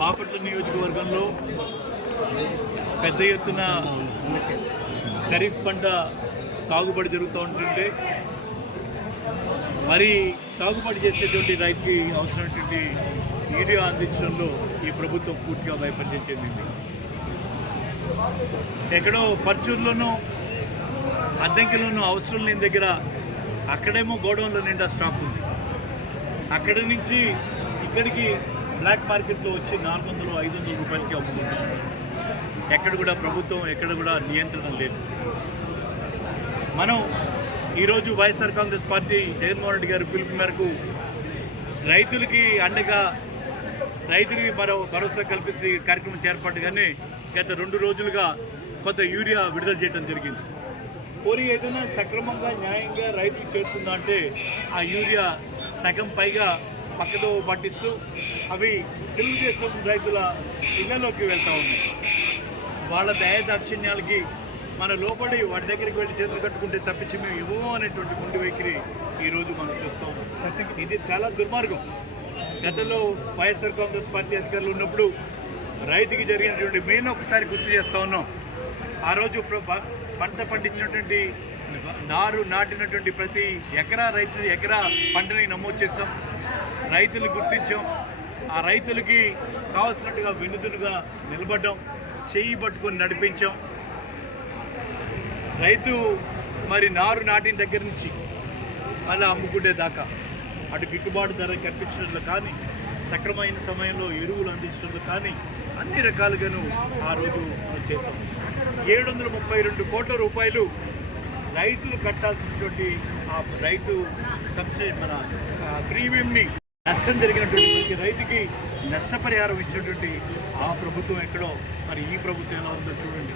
బాపట్ల నియోజకవర్గంలో పెద్ద ఎత్తున ఖరీఫ్ పంట సాగుబడి జరుగుతూ ఉంటుంటే మరి సాగుబడి చేసేటువంటి రైతుకి అవసరమైనటువంటి యూరియా అందించడంలో ఈ ప్రభుత్వం పూర్తిగా వైఫల్యం చెందింది. ఎక్కడో పర్చూరులోనూ అద్దంకిలోనూ అవసరం లేని దగ్గర అక్కడేమో గోడౌన్లో నిండా స్టాక్ ఉంది. అక్కడి నుంచి ఇక్కడికి బ్లాక్ మార్కెట్లో వచ్చి 400-500 రూపాయలకి అమ్ముకుంటాం. ఎక్కడ కూడా ప్రభుత్వం ఎక్కడ కూడా నియంత్రణ లేదు. మనం ఈరోజు వైఎస్ఆర్ కాంగ్రెస్ పార్టీ జగన్మోహన్ రెడ్డి గారి పిలుపు మేరకు రైతులకి అండగా రైతులకి భరోసా కల్పించి కార్యక్రమం చేపట్టగానే గత 2 రోజులుగా కొంత యూరియా విడుదల చేయడం జరిగింది. పోనీ ఏదైనా సక్రమంగా న్యాయంగా రైతులు చేస్తుందా అంటే ఆ యూరియా సగం పైగా పక్కదో పట్టిస్తూ అవి తెలుగుదేశం రైతుల ఇళ్లలోకి వెళ్తూ ఉన్నాయి. వాళ్ళ దయాదాక్షిణ్యాలకి మన లోపడి వాటి దగ్గరికి వెళ్ళి చేతులు కట్టుకుంటే తప్పించి మేము ఇవ్వము అనేటువంటి ముందు వైఖరి ఈరోజు మనం చూస్తాం. ఇది చాలా దుర్మార్గం. గతంలో వైఎస్ఆర్ కాంగ్రెస్ పార్టీ అధికారులు ఉన్నప్పుడు రైతుకి జరిగినటువంటి మెయిన్ ఒకసారి గుర్తు చేస్తూ ఉన్నాం. ఆ రోజు పంట పండించినటువంటి నారు నాటినటువంటి ప్రతి ఎకరా పంటని నమోదు చేస్తాం. రైతులు గుర్తించాం. ఆ రైతులకి కావాల్సినట్టుగా వినుదులుగా నిలబడ్డాం. చెయ్యి పట్టుకొని నడిపించాం. రైతు మరి నారు నాటిన దగ్గర నుంచి అలా అమ్ముకునే దాకా అటు గిట్టుబాటు ధర కల్పించడంలో కానీ సక్రమైన సమయంలో ఎరువులు అందించడంలో కానీ అన్ని రకాలుగాను ఆ రోజు చేశాం. 732 కోట్ల రూపాయలు రైతులు కట్టాల్సినటువంటి ఆ రైతు సబ్సిడీ మన ప్రీమియంని నష్టం జరిగినటువంటి ప్రతి రైతుకి నష్టపరిహారం ఇచ్చినటువంటి ఆ ప్రభుత్వం ఎక్కడో మరి ఈ ప్రభుత్వం ఎలా ఉందో చూడండి.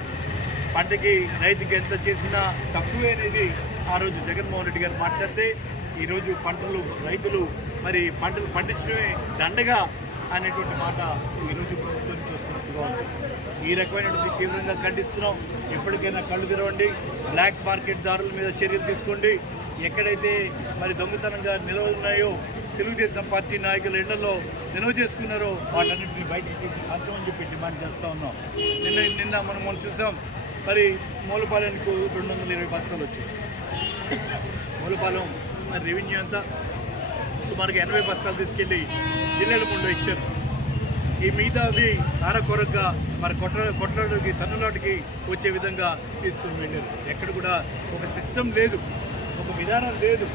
పంటకి రైతుకి ఎంత చేసినా తక్కువే అనేది ఆ రోజు జగన్మోహన్ రెడ్డి గారు మాట్లాడితే ఈరోజు రైతులు మరి పంటలు పండించడమే దండగా అనేటువంటి మాట ఈరోజు ప్రభుత్వం చూస్తున్నట్టుగా ఉంది. ఈ రకమైనటువంటి తీవ్రంగా ఖండిస్తున్నాం. ఎప్పటికైనా కళ్ళు తెరవండి. బ్లాక్ మార్కెట్ దారుల మీద చర్యలు తీసుకోండి. ఎక్కడైతే మరి దొంగతనంగా నిల్వ ఉన్నాయో తెలుగుదేశం పార్టీ నాయకులు ఇళ్లలో నిల్వ చేసుకున్నారో వాటన్నింటినీ బయటికి తీసి మార్చమని చెప్పి డిమాండ్ చేస్తూ ఉన్నాం. నిన్న మనం చూసాం. మరి మూలపాలెంకు 220 బస్తాలు వచ్చాయి. మూలపాలెం మరి రెవెన్యూ అంతా సుమారుగా 80 బస్తాలు తీసుకెళ్ళి జిల్లాల ముందు ఇచ్చారు. ఈ మిగతా అవి ఆరకొరగా మరి కొట్లాడికి తన్నులాటికి వచ్చే విధంగా తీసుకుని వెళ్ళారు. ఎక్కడ కూడా ఒక సిస్టమ్ లేదు, ఒక విధానం లేదు.